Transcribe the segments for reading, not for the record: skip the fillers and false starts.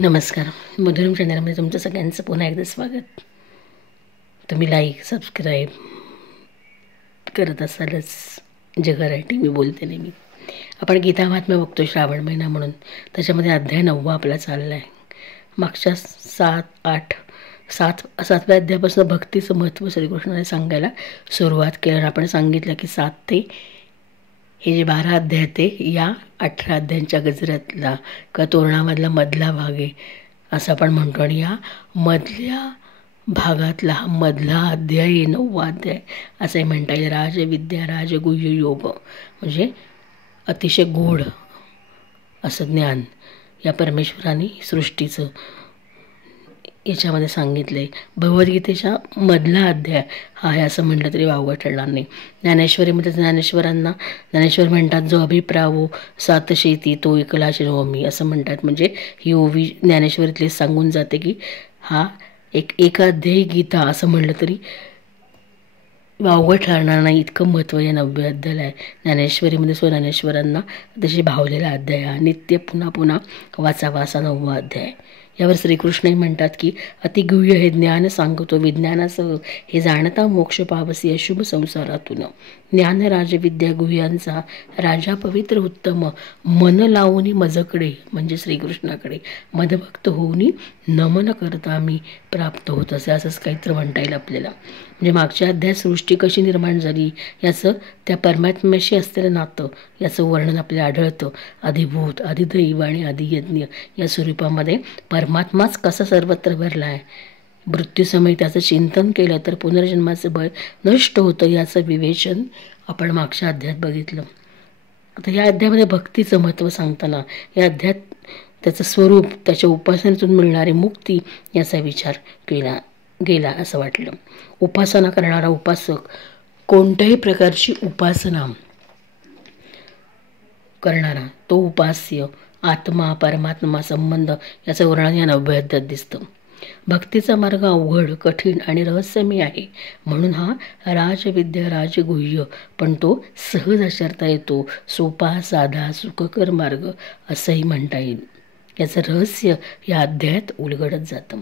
नमस्कार. मधुरम चॅनलमध्ये तुमचं सगळ्यांचं पुन्हा एकदा स्वागत. तुम्ही लाईक सबस्क्राईब करत असालच, जगासाठी मी बोलते नेहमी. आपण गीता महात्म्य बघतो श्रावण महिना म्हणून. त्याच्यामध्ये अध्याय 9 आपला चालला आहे. मागच्या 7व्या अध्यायापासून भक्तीचं महत्त्व श्रीकृष्णाने सांगायला सुरुवात केली. आपण सांगितलं की 7 ते हे जे 12 अध्याय ते या 18 अध्यायांच्या गजरातला किंवा तोरणामधला मधला भाग आहे असं आपण म्हणतो. आणि या मधल्या भागातला हा मधला अध्याय 9वा अध्याय असंही म्हणता येईल. राजविद्या राजगुह्य योग म्हणजे अतिशय गोड असं ज्ञान या परमेश्वराने सृष्टीचं याच्यामध्ये सांगितलं आहे. भगवद्गीतेच्या मधला अध्याय हा आहे असं म्हटलं तरी वावगं ठरणार नाही. ज्ञानेश्वरीमध्ये ज्ञानेश्वर म्हणतात, जो अभिप्रावो सात शेती तो एकला शिरोमी असं म्हणतात. म्हणजे ही ओवी ज्ञानेश्वरीतले सांगून जाते की हा एकाध्यायी गीता असं म्हटलं तरी वावगं ठरणार नाही, इतकं महत्त्व या 9व्या अध्यायाला आहे. ज्ञानेश्वरीमध्ये ज्ञानेश्वरांना अतिशय भावलेला अध्याय हा. नित्य पुन्हा पुन्हा वाचावा असा 9वा अध्याय. यावर श्रीकृष्णही म्हणतात की अतिगुह्य हे ज्ञान सांगतो विज्ञानासह, हे जाणता मोक्ष पावसी अशुभ संसारातून. ज्ञान राजविद्या गुह्यांचा राजा पवित्र उत्तम, मन लावून मजकडे म्हणजे श्रीकृष्णाकडे मदभक्त होऊन नमन करता मी प्राप्त होत असे. असंच काहीतरी म्हणता येईल आपल्याला. म्हणजे मागच्या अध्यायात सृष्टी कशी निर्माण झाली याचं त्या परमात्म्याशी असलेलं नातं याचं वर्णन आपल्याला आढळतं. अधिभूत अधिदैव आणि अधियज्ञ या स्वरूपामध्ये परमात्माच कसा सर्वत्र भरला आहे. मृत्यूसमयी त्याचं चिंतन केलं तर पुनर्जन्माचं भय नष्ट होतं याचं विवेचन आपण मागच्या अध्यायात बघितलं. आता या अध्यायामध्ये भक्तीचं महत्त्व सांगताना या अध्यायात त्याचं स्वरूप, त्याच्या उपासनेतून मिळणारी मुक्ती याचा विचार केला गेला असं वाटलं. उपासना करणारा उपासक, कोणत्याही प्रकारची उपासना करणारा तो उपास्य आत्मा परमात्मा संबंध याचं वर्णन या 9व्या अध्यायात दिसतं. भक्तीचा मार्ग अवघड, कठीण आणि रहस्यमय आहे. म्हणून हा राजविद्या राजगुह्य, पण तो सहज आचरता येतो, सोपा साधा सुखकर मार्ग असंही म्हणता येईल. याचं रहस्य या अध्यायात उलगडत जातं.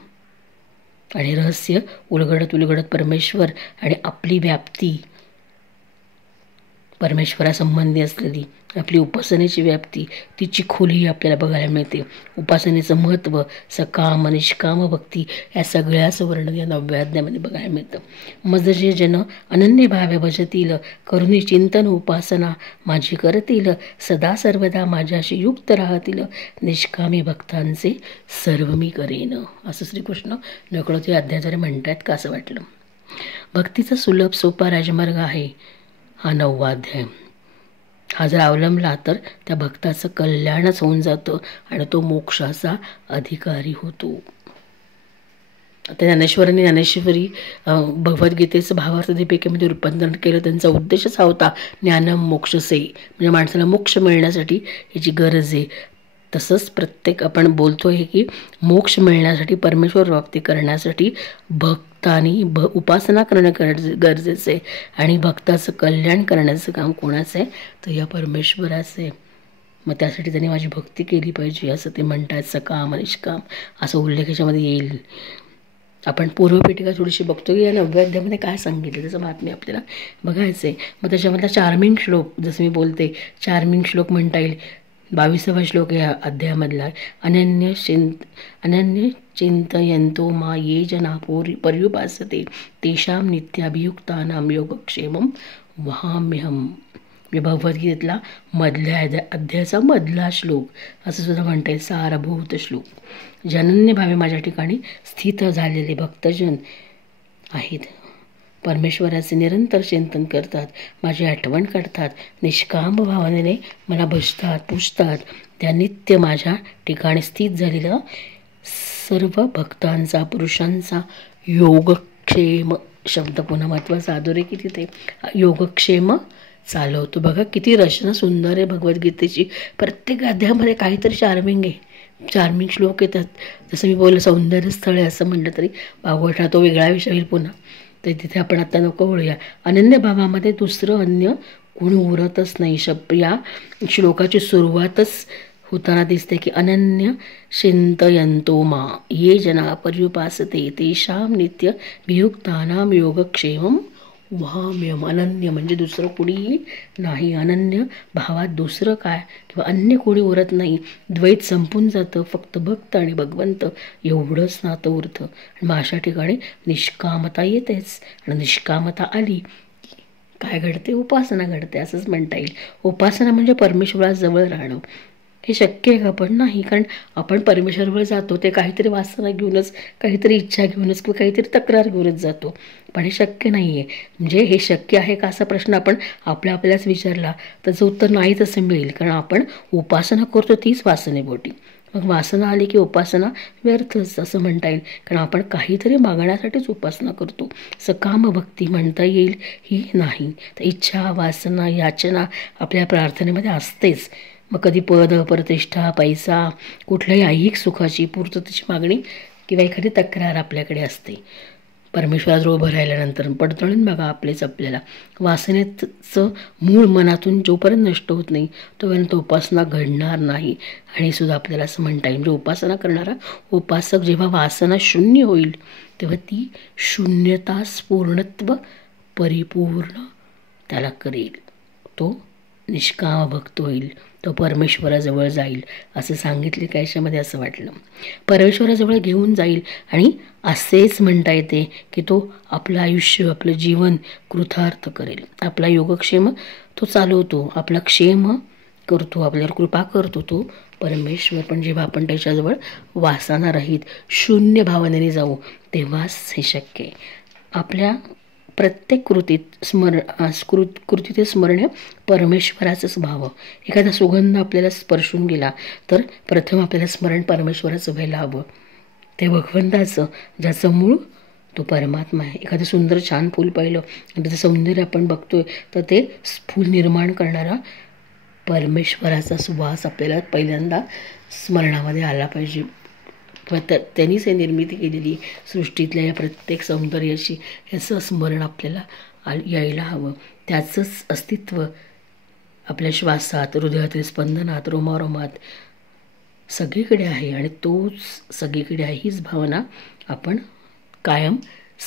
आणि रहस्य उलगडत परमेश्वर आणि आपली व्याप्ती, परमेश्वरासंबंधी असलेली आपली उपासनेची व्याप्ती, तिची खोली आपल्याला बघायला मिळते. उपासनेचं महत्त्व, सकाम निष्काम भक्ती या सगळ्याचं वर्णन या 9व्या अध्यायामध्ये बघायला मिळतं. मज जे जन अनन्य भावे भजतील, करुणी चिंतन उपासना माझी करतील, सदा सर्वदा माझ्याशी युक्त राहतील, निष्कामी भक्तांचे सर्व मी करेन असं श्रीकृष्ण नकळत या अध्यायाद्वारे म्हणतात का असं वाटलं. भक्तीचा सुलभ सोपा राजमार्ग आहे हा 9वा अध्याय. हा जर अवलंबला तर त्या भक्ताचं कल्याणच होऊन जातं आणि तो मोक्षाचा अधिकारी होतो. आता ज्ञानेश्वरी भगवद्गीतेचं भावार्थ दीपिकेमध्ये रूपांतरण केलं. त्यांचा उद्देशच हा होता ज्ञानम मोक्षसे, म्हणजे माणसाला मोक्ष मिळण्यासाठी याची गरज आहे. तसंच प्रत्येक आपण बोलतो आहे की मोक्ष मिळण्यासाठी, परमेश्वर प्राप्ती करण्यासाठी भक्तांनी उपासना करणं गरजेचं आहे. आणि भक्ताचं कल्याण करण्याचं काम कोणाचं आहे तर या परमेश्वराचं आहे. मग त्यासाठी त्यांनी माझी भक्ती केली पाहिजे असं ते म्हणतात. सकाम निष्काम असं उल्लेख याच्यामध्ये येईल. आपण पूर्वपीठिका थोडीशी बघतो की या 9व्या अध्यायामध्ये काय सांगितलं त्याचं महात्म्य आपल्याला बघायचं आहे. मग त्याच्यामधला चार्मिंग श्लोक, जसं मी बोलते चार्मिंग श्लोक म्हणता येईल. 22वा श्लोक या अध्यायामधला. अनन्य चिंतयन्तो मा ये जना पर्युपासते तेषां नित्याभियुक्तानां योगक्षेमं वहाम्यहम्. भगवद्गीतेतला मधल्या अध्यायाचा मधला श्लोक असं सुद्धा म्हणता येईल. सारभूत श्लोक. जे अनन्य भावे माझ्या ठिकाणी स्थित झालेले भक्तजन आहेत, परमेश्वराचे निरंतर चिंतन करतात, माझी आठवण करतात, निष्काम भावनेने मला भजतात पूजतात, त्या नित्य माझ्या ठिकाणी स्थित झालेलं सर्व भक्तांचा पुरुषांचा योगक्षेम शब्द पुन्हा महत्त्वाचा अधोरेखित तिथे योगक्षेम चालवतो. बघा किती रचना सुंदर आहे भगवद्गीतेची. प्रत्येक अध्यायामध्ये काहीतरी चार्मिंग श्लोक येतात. जसं मी बोललं सौंदर्य स्थळ आहे असं म्हटलं तरी वावगं तो वेगळा विषय होईल पुन्हा, तर तिथे आपण आता नको बोलूया. अनन्य भावामध्ये दुसरं अन्य कोण उरतच नाही. या श्लोकाची सुरुवातच होताना दिसते की अनन्य चिंतयन्तो मा ये जना पर्युपासते तेषां नित्य वियुक्तानां योगक्षेमं वहाम्यहम्. अनन्य म्हणजे दुसरं कुणीही नाही. अनन्य भावात दुसरं काय किंवा अन्य कोणी उरत नाही. द्वैत संपून जातं. फक्त भक्त आणि भगवंत एवढंच नातं उरतं. आणि मग अशा ठिकाणी निष्कामता येतेच. आणि निष्कामता आली काय घडते? उपासना घडते असंच म्हणता येईल. उपासना म्हणजे परमेश्वराजवळ राहणं. हे शक्य आहे का? पण नाही. कारण आपण परमेश्वराजवळ जातो ते काहीतरी वासना घेऊनच, काहीतरी इच्छा घेऊनच किंवा काहीतरी तक्रार घेऊनच जातो. पण हे शक्य नाही आहे. म्हणजे हे शक्य आहे का असा प्रश्न आपण आपल्यालाच विचारला त्याचं उत्तर नाहीच असं मिळेल. कारण आपण उपासना करतो तीच वासनेपोटी. मग वासना आली की उपासना व्यर्थच असं म्हणता येईल. कारण आपण काहीतरी मागण्यासाठीच उपासना करतो. सकाम भक्ती म्हणता येईल ही नाही. तर इच्छा, वासना, याचना आपल्या प्रार्थनेमध्ये असतेच. मग कधी पद, प्रतिष्ठा, पैसा, कुठल्याही ऐहिक सुखाची पूर्ततेची मागणी किंवा एखादी तक्रार आपल्याकडे असते. परमेश्वराजवळ उभं राहिल्यानंतर पडताळून बघा आपलेच आपल्याला. वासनेचं मूळ मनातून जोपर्यंत नष्ट होत नाही तोपर्यंत उपासना घडणार नाही. आणि सुद्धा आपल्याला असं म्हणता येईल म्हणजे उपासना करणारा उपासक जेव्हा वासना शून्य होईल तेव्हा ती शून्यताच पूर्णत्व परिपूर्ण त्याला करेल. तो निष्काम भक्त होईल. तो परमेश्वराजवळ जाईल असं सांगितले का याच्यामध्ये? असं वाटलं परमेश्वराजवळ घेऊन जाईल. आणि असेच म्हणता येते की तो आपलं आयुष्य, आपलं जीवन कृतार्थ करेल. आपला योगक्षेम तो चालवतो, आपला क्षेम करतो, आपल्यावर कृपा करतो तो परमेश्वर. पण जेव्हा आपण त्याच्याजवळ वासना रहित शून्य भावनेने जाऊ तेव्हाच हे शक्य आहे. आपल्या प्रत्येक कृतीत कृतीचे स्मरण हे परमेश्वराचंच व्हावं. एखादा सुगंध आपल्याला स्पर्शून गेला तर प्रथम आपल्याला स्मरण परमेश्वराचं व्हायला हवं. ते भगवंताचं ज्याचं मूळ तो परमात्मा आहे. एखादं सुंदर छान फूल पाहिलं आणि त्याचं सौंदर्य आपण बघतोय तर ते फूल निर्माण करणारा परमेश्वराचा सुवास आपल्याला पहिल्यांदा स्मरणामध्ये आला पाहिजे. किंवा त्यांनीच हे निर्मिती केलेली सृष्टीतल्या या प्रत्येक सौंदर्याची याचं स्मरण आपल्याला यायला हवं. त्याचंच अस्तित्व आपल्या श्वासात, हृदयातील स्पंदनात, रोमारोमात सगळीकडे आहे. आणि तोच सगळीकडे आहे हीच भावना आपण कायम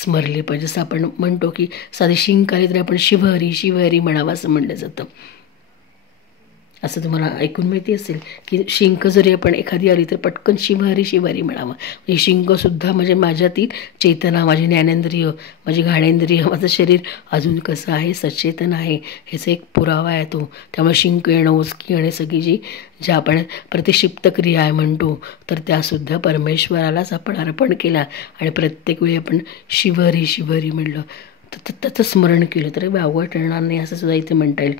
स्मरली पाहिजे. जसं आपण म्हणतो की साधी शिंक आली तरी आपण शिवहरी शिवहरी म्हणावं असं म्हणलं जातं. असं तुम्हाला ऐकून माहिती असेल की शिंक जरी आपण एखादी आली तर पटकन शिवहरी शिवहरी म्हणावं. म्हणजे शिंकसुद्धा म्हणजे माझ्यातील चेतना, माझी ज्ञानेंद्रिय, माझी घाणेंद्रिय, माझं शरीर अजून कसं आहे, सचेतन आहे ह्याचा एक पुरावा आहे तो. त्यामुळे शिंक येणं, उचकी येणे सगळी ज्या आपण प्रतिक्षिप्त क्रिया आहे म्हणतो तर त्यासुद्धा परमेश्वरालाच आपण अर्पण केला. आणि प्रत्येक वेळी आपण शिवहरी शिवहरी म्हणलं तर त्याचं स्मरण केलं तर वावगं ठरणार नाही असं सुद्धा इथे म्हणता येईल.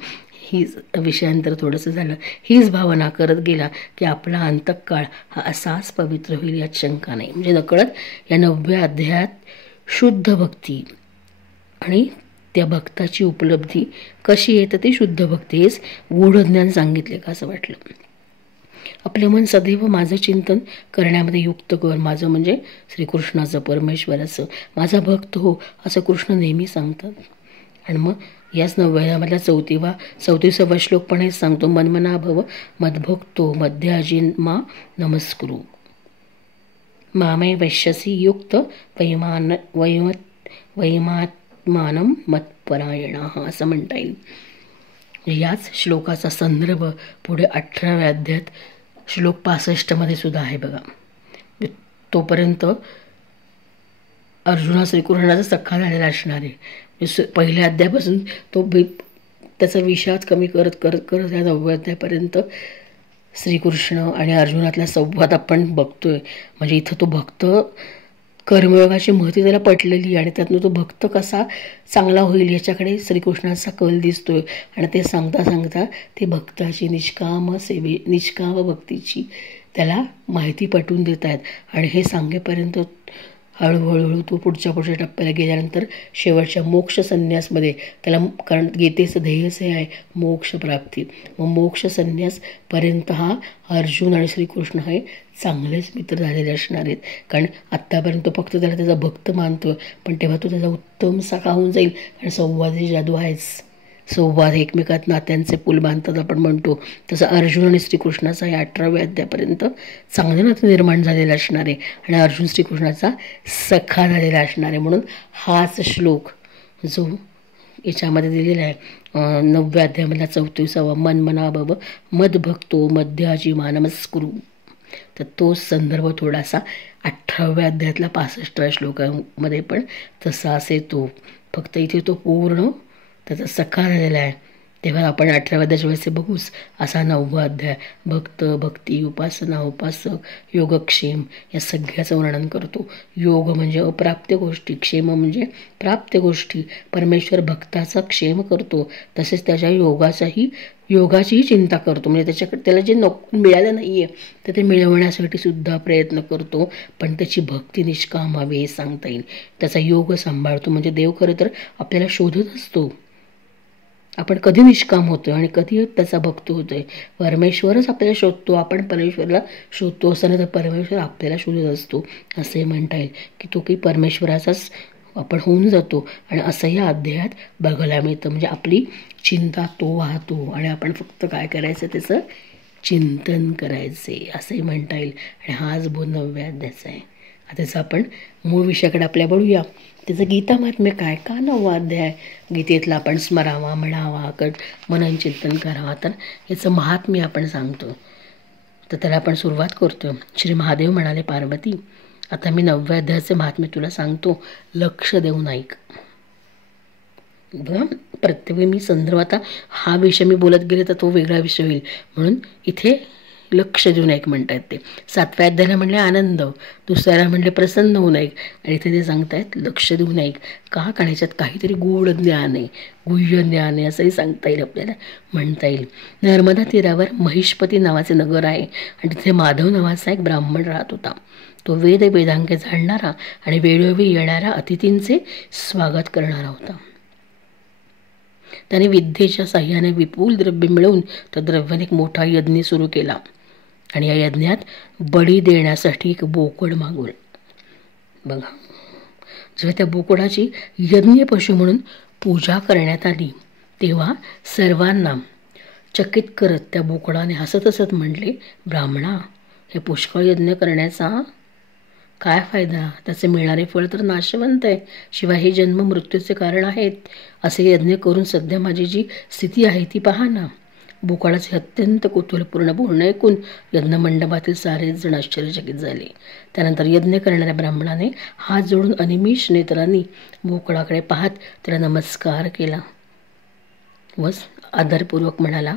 हीच विषयांतर थोडंसं झालं. हीच भावना करत गेला की आपला अंतःकाळ हा असाच पवित्र होईल यात शंका नाही. म्हणजे नकळत या 9व्या अध्यायात शुद्ध भक्ती आणि त्या भक्ताची उपलब्धी कशी येतं ती शुद्ध भक्ती हेच गूढ ज्ञान सांगितले का असं वाटलं. आपलं मन सदैव माझं चिंतन करण्यामध्ये युक्त कर. माझं म्हणजे श्रीकृष्णाचं, परमेश्वराचं, माझा भक्त हो असं कृष्ण नेहमी सांगतात. आणि मग याच 9व्यामधला 34वा श्लोक पण हेच सांगतो. मनमना भव मद्भक्तो मध्याजिन्मा नमस्कुरु मामे वैश्यसी युक्त वैमात्मानं मत्परायणः असं म्हणता येईल. याच श्लोकाचा संदर्भ पुढे 18व्या अध्यायात श्लोक 65 सुद्धा आहे बघा. तोपर्यंत अर्जुना श्रीकृष्णाचा सखा झालेला असणार आहे. पहिल्या अध्यायापासून तो त्याचा विषाद कमी करत करत करत या 9व्या अध्यायापर्यंत श्रीकृष्ण आणि अर्जुनातला संवाद आपण बघतोय. म्हणजे इथं तो भक्त कर्मयोगाची महती त्याला पटलेली आणि त्यातनं तो भक्त कसा चांगला होईल याच्याकडे श्रीकृष्णाचा कल दिसतोय. आणि ते सांगता सांगता ते भक्ताची निष्काम भक्तीची त्याला माहिती पटवून देत आहेत. आणि हे सांगेपर्यंत हळूहळू तो पुढच्या टप्प्याला गेल्यानंतर शेवटच्या मोक्ष संन्यासमध्ये त्याला, कारण गीतेचं ध्येयच हे आहे मोक्ष प्राप्ती. मग मोक्ष संन्यासपर्यंत हा अर्जुन आणि श्रीकृष्ण हे चांगलेच मित्र झालेले असणार आहेत. कारण आत्तापर्यंत फक्त त्याला त्याचा भक्त मानतो पण तेव्हा तो त्याचा उत्तम सखा होऊन जाईल. आणि संवादी जादू आहेच संवाद एकमेकात नात्यांचे पूल बांधतात आपण म्हणतो, तसं अर्जुन आणि श्रीकृष्णाचा या 18व्या अध्यायापर्यंत चांगलं नातं निर्माण झालेलं असणार आहे आणि अर्जुन श्रीकृष्णाचा सखा झालेला असणार आहे. म्हणून हाच श्लोक जो याच्यामध्ये दिलेला आहे 9व्या अध्यायामधला 34वा मन मना भव मदभक्तो मध्याजी मानमस्कुरु, तर तो संदर्भ थोडासा 18व्या अध्यायातला 65व्या श्लोकामध्ये पण तसा असे तो, फक्त इथे तो पूर्ण त्याचा सखा झालेला आहे. तेव्हा आपण 18व्या अध्यायाच्या वेळेस बघूच असा 9वा अध्याय भक्त भक्ती उपासना उपासक योगक्षेम या सगळ्याचं वर्णन करतो. योग म्हणजे अप्राप्य गोष्टी, क्षेम म्हणजे प्राप्त गोष्टी. परमेश्वर भक्ताचा क्षेम करतो, तसेच त्याच्या योगाचीही चिंता करतो. म्हणजे त्याला जे मिळालं नाही आहे तर ते मिळवण्यासाठी सुद्धा प्रयत्न करतो, पण त्याची भक्ती निष्काम व्हावी हे सांगता येईल. त्याचा योग सांभाळतो. म्हणजे देव खरं तर आपल्याला शोधत असतो. आपण कधी निष्काम होतो आणि कधी त्याचा भक्त होतोय. परमेश्वरच आपल्याला शोधतो, आपण परमेश्वराला शोधतो असं नाही तर परमेश्वर आपल्याला शोधत असतो असे म्हणता येईल की तो काही परमेश्वराचाच आपण होऊन जातो. आणि असं या अध्यायात बघायला मिळतं. म्हणजे आपली चिंता तो वाहतो आणि आपण फक्त काय करायचं त्याचं चिंतन करायचे असंही म्हणता येईल. आणि हाच 9व्या अध्यायाचा आहे. आता त्याचं आपण मूळ विषयाकडे आपल्या बघूया. त्याचं गीता महात्म्य काय, का 9वा अध्याय गीतेतला आपण स्मरावा म्हणावा मनन चिंतन करावा, तर याचं महात्म्य आपण सांगतो. तर त्याला आपण सुरुवात करतो. श्री महादेव म्हणाले, पार्वती आता मी 9व्या अध्यायाचे महात्म्य तुला सांगतो, लक्ष देऊन ऐक. बघा प्रत्येक वेळी मी संदर्भ, आता हा विषय मी बोलत गेले तर तो वेगळा विषय होईल, म्हणून इथे लक्ष देऊन ऐक म्हणतात ते. 7व्या अध्यायाला म्हणले आनंद, दुसऱ्याला म्हणले प्रसन्न होऊन ऐक, आणि इथे ते सांगतायत लक्ष देऊन ऐक. का, कारण याच्यात काहीतरी गूढ ज्ञान आहे, गुह्य ज्ञान आहे असंही सांगता येईल आपल्याला, म्हणता येईल. नर्मदा तीरावर महिष्पती नावाचे नगर आहे आणि तिथे माधव नावाचा एक ब्राह्मण राहत होता. तो वेदांगे जाणणारा आणि वेळोवेळी येणाऱ्या अतिथींचे स्वागत करणारा होता. त्याने विद्येच्या साह्याने विपुल द्रव्य मिळवून त्या द्रव्याने एक मोठा यज्ञ सुरू केला आणि या यज्ञात बळी देण्यासाठी एक बोकड मागवलं. बघा, जेव्हा त्या बोकडाची यज्ञ पशु म्हणून पूजा करण्यात आली तेव्हा सर्वांना चकित करत त्या बोकडाने हसत हसत म्हटले, ब्राह्मणा, हे पुष्कळ यज्ञ करण्याचा काय फायदा, त्याचे मिळणारे फळ तर नाशवंत आहे, शिवाय हे जन्म मृत्यूचे कारण आहेत. असे यज्ञ करून सध्या माझी जी स्थिती आहे ती पहा ना. बोकडाचे अत्यंत कुतूहलपूर्ण बोलणं ऐकून यज्ञमंडपातील सारेच जण आश्चर्यचकित झाले. त्यानंतर यज्ञ करणाऱ्या ब्राह्मणाने हात जोडून अनिमिष नेत्रांनी बोकडाकडे पाहत त्याला नमस्कार केला व आदरपूर्वक म्हणाला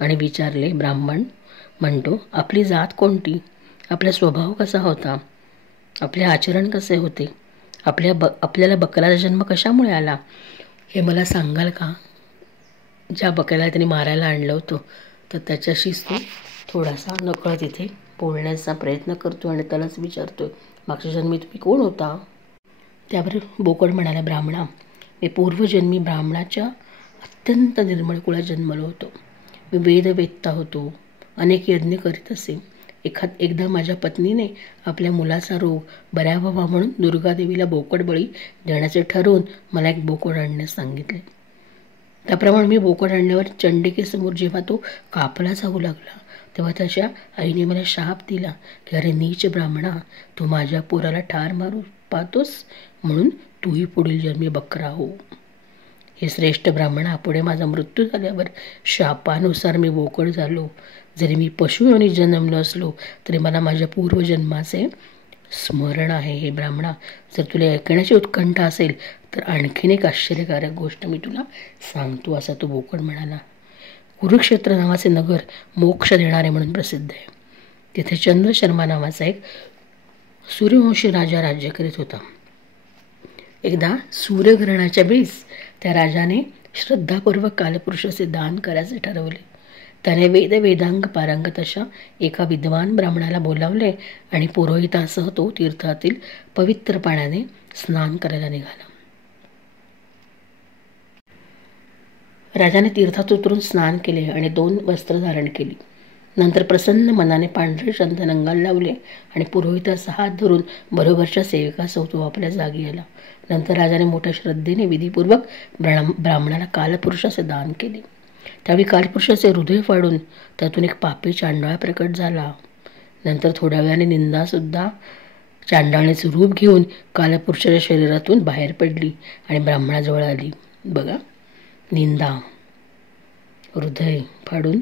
आणि विचारले. ब्राह्मण म्हणतो, आपली जात कोणती, आपला स्वभाव कसा होता, आपले आचरण कसे होते, आपल्याला बकराचा जन्म कशामुळे आला हे मला सांगाल का. ज्या बकऱ्याला त्याने मारायला आणलं होतं तर त्याच्याशीच तो थोडासा नकळत इथे बोलण्याचा प्रयत्न करतो आणि त्यालाच विचारतो, मागच्या जन्मी तुम्ही कोण होता. त्यावर बोकड म्हणाला, ब्राह्मणा, मी पूर्वजन्मी ब्राह्मणाच्या अत्यंत निर्मळ कुळात जन्मलो होतो. मी वेदवेत्ता होतो, अनेक यज्ञ करीत असे. एकदा माझ्या पत्नीने आपल्या मुलाचा रोग बऱ्या व्हावा म्हणून दुर्गादेवीला बोकड बळी देण्याचे ठरवून मला एक बोकड आणण्यास सांगितले. त्याप्रमाणे मी बोकड आणल्यावर चंडिकेसमोर जेव्हा तो कापला जाऊ लागला तेव्हा त्याच्या आईने मला शाप दिला की, अरे नीच ब्राह्मणा, तू माझ्या पोराला ठार मारू पाहतोस, म्हणून तूही पुढील जन्मी बकरा हो. हे श्रेष्ठ ब्राह्मणा, पुढे माझा मृत्यू झाल्यावर शापानुसार मी बोकड झालो. जरी मी पशुयोनी जन्मलो असलो तरी मला माझ्या पूर्वजन्माचे स्मरण आहे. हे ब्राह्मणा, जर तुला ऐकण्याची उत्कंठा असेल तर आणखीन एक आश्चर्यकारक गोष्ट मी तुला सांगतो, असा तो बोकड म्हणाला. कुरुक्षेत्र नावाचे नगर मोक्ष देणारे म्हणून प्रसिद्ध आहे. तिथे चंद्रशर्मा नावाचा एक सूर्यवंशी राजा राज्य करीत होता. एकदा सूर्यग्रहणाच्या वेळेस त्या राजाने श्रद्धापूर्वक कालपुरुषाचे दान करायचे ठरवले. त्याने वेदांग पारंगत अशा एका विद्वान ब्राह्मणाला बोलावले आणि पुरोहितासह तो तीर्थातील पवित्र पाण्याने स्नान करायला निघाला. राजाने तीर्थात उतरून स्नान केले आणि 2 वस्त्र धारण केली. नंतर प्रसन्न मनाने पांढरे चंदन अंगाला लावले आणि पुरोहिताचा हात धरून बरोबरच्या सेविकासोबत आपल्या जागी आला. नंतर राजाने मोठ्या श्रद्धेने विधीपूर्वक ब्राह्मणाला कालपुरुषाचे दान केले. त्यावेळी कालपुरुषाचे हृदय फाडून त्यातून एक पापी चांडाळ प्रकट झाला. नंतर थोड्या वेळाने निंदासुद्धा चांडाळीचे रूप घेऊन कालपुरुषाच्या शरीरातून बाहेर पडली आणि ब्राह्मणाजवळ आली. बघा, निंदा, हृदय फाडून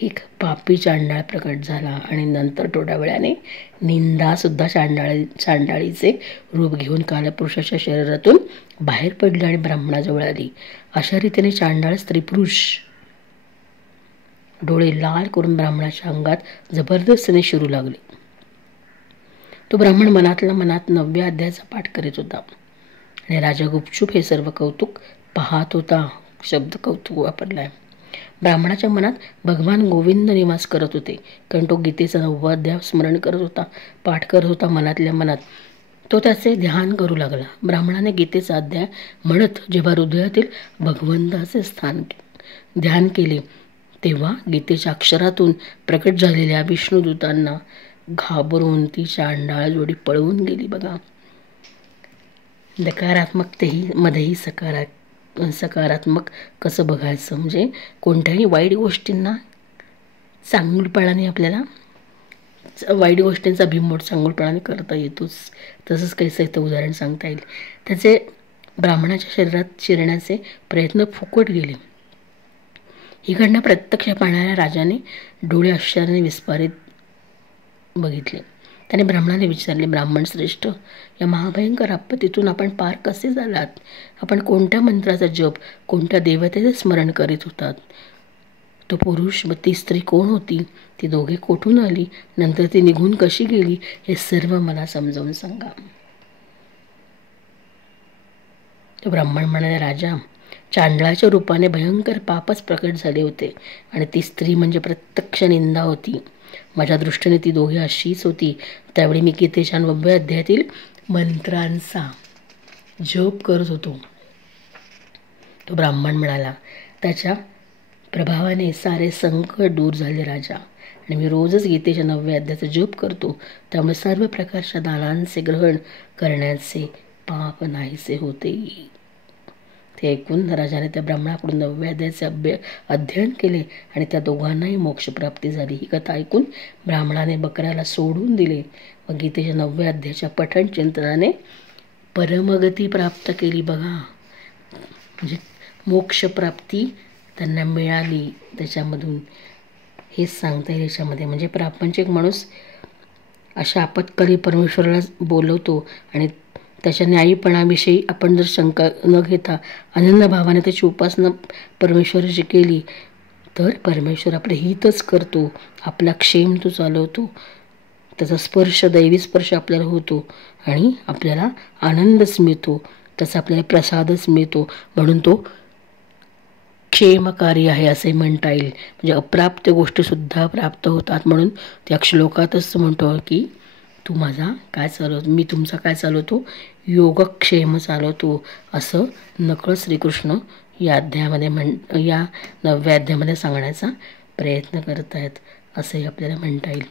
एक पापी चांडाळ प्रकट झाला आणि नंतर थोड्या वेळाने निंदासुद्धा चांडाळीचे रूप घेऊन कालपुरुषाच्या शरीरातून बाहेर पडली आणि ब्राह्मणाजवळ आली. अशा रीतीने चांडाळ स्त्री पुरुष डोळे लाल करून ब्राह्मणाच्या अंगात जबरदस्तीने शिरू लागले. तो ब्राह्मण मनातल्या मनात 9व्या अध्यायाचा पाठ करीत होता आणि राजा गुपचूप हे सर्व कौतुक पाहत होता. शब्द कौतुक वापरलाय. ब्राह्मणाच्या मनात भगवान गोविंद निवास करत होते, कारण तो गीतेचा 9वा अध्याय स्मरण करत होता, पाठ करत होता. मनातल्या मनात तो त्याचे ध्यान करू लागला. ब्राह्मणाने गीतेचा अध्याय म्हणत जेव्हा हृदयातील भगवंताचे स्थान ध्यान केले, तेव्हा गीतेच्या अक्षरातून प्रकट झालेल्या विष्णुदूतांना घाबरून ती चांडाळ जोडी पळवून गेली. बघा, नकारात्मकतेही मध्येही सकारात्मक कसं बघायचं, म्हणजे कोणत्याही वाईट गोष्टींना चांगुलपणाने आपल्याला वाईट गोष्टींचा बिमोड चांगुलपणाने करता येतोच. तसंच काहीसं इथं उदाहरण सांगता येईल. त्याचे ब्राह्मणाच्या शरीरात शिरण्याचे प्रयत्न फुकट गेले. ही घटना प्रत्यक्ष पाहणाऱ्या राजाने डोळे आश्चर्याने विस्फारित बघितले. त्याने ब्राह्मणाने विचारले, ब्राह्मण श्रेष्ठ, या महाभयंकर आपत्तीतून आपण पार कसे झालात? आपण कोणत्या मंत्राचा जप, कोणत्या देवतेचे स्मरण करीत होतात? तो पुरुष व ती स्त्री कोण होती? ती दोघे कोठून आली? नंतर ती निघून कशी गेली? हे सर्व मला समजावून सांगा. तो ब्राह्मण म्हणाले, राजा, चांडळाच्या रूपाने भयंकर पापच प्रकट झाले होते आणि ती स्त्री म्हणजे प्रत्यक्ष निंदा होती. माझ्या दृष्टीने ती दोघे अशीच होती. त्यावेळी मी गीतेच्या 9व्या अध्यायातील मंत्रांचा जप करत होतो. तो ब्राह्मण म्हणाला, त्याच्या प्रभावाने सारे संकट दूर झाले राजा, आणि मी रोजच गीतेच्या 9व्या अध्यायाचा जप करतो. त्यामुळे सर्व प्रकारच्या दानांचे ग्रहण करण्याचे पाप नाहीसे होते. ते ऐकून राजाने त्या ब्राह्मणाकडून 9व्या अध्यायाचे अध्ययन केले आणि त्या दोघांनाही मोक्षप्राप्ती झाली. ही कथा ऐकून ब्राह्मणाने बकऱ्याला सोडून दिले व गीतेच्या 9व्या अध्यायाच्या पठण चिंतनाने परमगती प्राप्त केली. बघा, म्हणजे मोक्षप्राप्ती त्यांना मिळाली त्याच्यामधून, हेच सांगता येईल याच्यामध्ये. म्हणजे प्रापंचिक माणूस अशा आपत्काली परमेश्वराला बोलवतो आणि त्याच्या न्यायीपणाविषयी आपण जर शंका न घेता अनन्य भावाने त्याची उपासना परमेश्वराची केली तर परमेश्वर आपलं हितच करतो, आपला क्षेम तो चालवतो, त्याचा स्पर्श, दैवी स्पर्श आपल्याला होतो आणि आपल्याला आनंदच मिळतो, त्याचा आपल्याला प्रसादच मिळतो. म्हणून तो क्षेमकारी आहे असे म्हणता येईल. म्हणजे अप्राप्त गोष्टीसुद्धा प्राप्त होतात. म्हणून त्या श्लोकातच म्हणतो की तू माझा काय चालवतो, मी तुमचा काय चालवतो, योगक्षेम चालवतो, असं नकळत श्रीकृष्ण या अध्यायामध्ये या 9व्या अध्यायामध्ये सांगण्याचा प्रयत्न करत आहेत असे आपल्याला म्हणता येईल.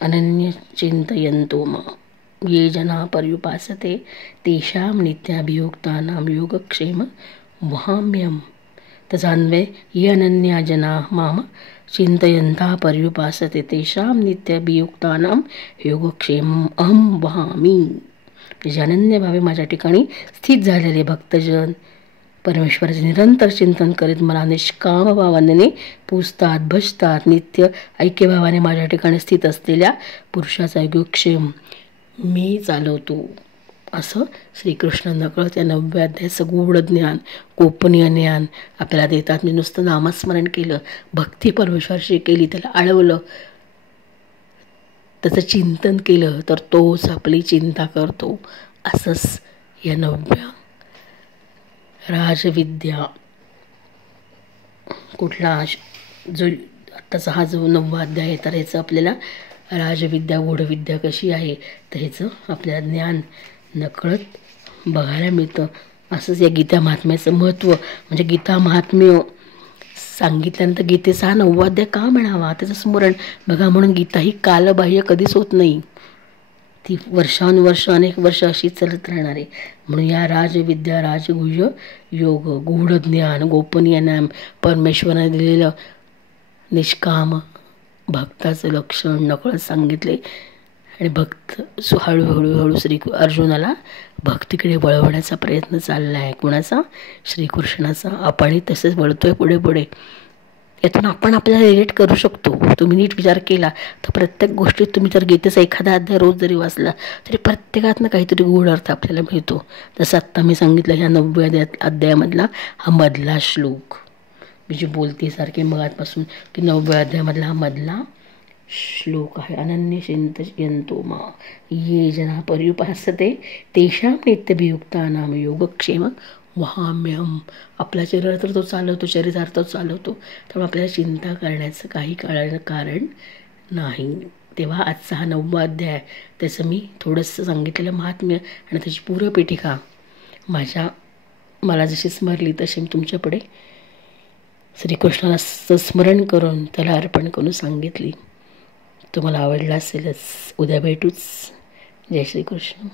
अनन्य चिंतयन्तो ये जना पर्युपासते तेषां नित्याभियुक्तानां योगक्षेम वहाम्यहम्. त्याचा अन्वय, ये अनन्या जना माम चिंतयन्ता पर्युपासते तेषां नित्याभियुक्तानां योगक्षेम अहं वहामि. म्हणजे अनन्य भावे माझ्या ठिकाणी स्थित झालेले भक्तजन परमेश्वराचे निरंतर चिंतन करीत मला निष्काम भावाने पूजतात, भजतात, नित्य ऐक्यभावाने माझ्या ठिकाणी स्थित असलेल्या पुरुषाचा योगक्षेम मी चालवतो, असं श्रीकृष्ण नकळत या 9व्या अध्यायाचं गूढ ज्ञान, गोपनीय ज्ञान आपल्याला देतात. मी नुसतं नामस्मरण केलं, भक्ती परमेश्वराची केली, त्याला आळवलं, त्याचं चिंतन केलं तर तोच आपली चिंता करतो. असंच या 9व्या राजविद्या कुठला जो आत्ताचा हा जो 9वा अध्याय आहे तर ह्याचं आपल्याला राजविद्या, गूढविद्या कशी आहे तर ह्याचं आपल्याला ज्ञान नकळत बघायला मिळतं. असंच या गीता महात्म्याचं महत्त्व, म्हणजे गीता महात्म्य सांगितल्यानंतर गीतेचा हा 9वा अध्याय का म्हणावा, त्याचं स्मरण बघा. म्हणून गीता ही कालबाह्य कधीच होत नाही, ती वर्षानुवर्ष अनेक वर्ष अशीच चालत राहणार आहे. म्हणून या राजविद्या, राजगुह्य योग, गूढ ज्ञान, गोपनीय नाम, परमेश्वराने दिलेलं निष्काम भक्ताचं लक्षण नकळत सांगितले. आणि भक्त हळूहळू श्री अर्जुनाला भक्तीकडे वळवण्याचा प्रयत्न चालला आहे. कुणाचा? श्रीकृष्णाचा. आपणही तसेच वळतोय पुढे पुढे. यातून आपण आपल्याला रिलेट करू शकतो. तुम्ही नीट विचार केला तर प्रत्येक गोष्टीत तुम्ही जर गीतेचा एखादा अध्याय रोज जरी वाचला तरी प्रत्येकातनं काहीतरी गूढ अर्थ आपल्याला मिळतो. जसं आत्ता मी सांगितलं ह्या 9व्या अध्यायामधला हा मधला श्लोक, मी जी बोलते सारखे मगातपासून की 9व्या अध्यायामधला हा मधला श्लोक आहे. अनन्य चिंतयन्तो मां ये जना पर्युपासते तेषां नित्यभियुक्तानां योगक्षेम वहाम्यहम्. आपला शरीर तर तो चालवतो, शरीरार्थ चालवतो, त्यामुळे आपल्याला चिंता करण्याचं काही कारण नाही. तेव्हा आजचा हा 9वा अध्याय, त्याचं मी थोडंसं सांगितलेलं महात्म्य आणि त्याची पूर्वपीठिका मला जशी स्मरली तशी मी तुमच्यापुढे श्रीकृष्णाला स्मरण करून त्याला अर्पण करून सांगितली. तुम्हाला आवडला असेलच. उद्या भेटूच. जय श्रीकृष्ण.